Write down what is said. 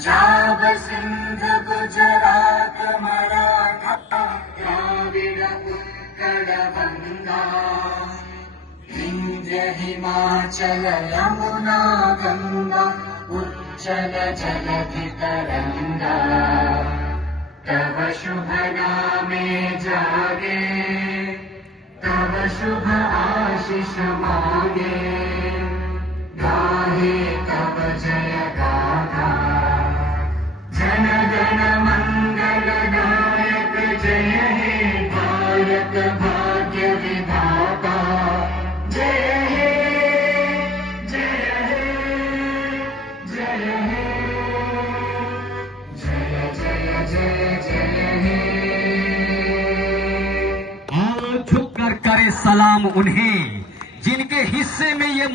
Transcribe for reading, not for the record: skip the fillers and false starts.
पंजाब सिंध गुजरात मराठा द्राविड उत्कल गंगा विंध्य हिमाचल यमुना गंगा उच्चल जलधि तरंगा तव शुभ नामे जागे तव शुभ आशीष मांगे गाहे तव जय गाथा जन गण मंगलदायक जय हे भारत भाग्य विधाता जय हे जय हे जय हे जय जय जय जय हे। आओ झुककर करे सलाम उन्हें जिनके हिस्से में ये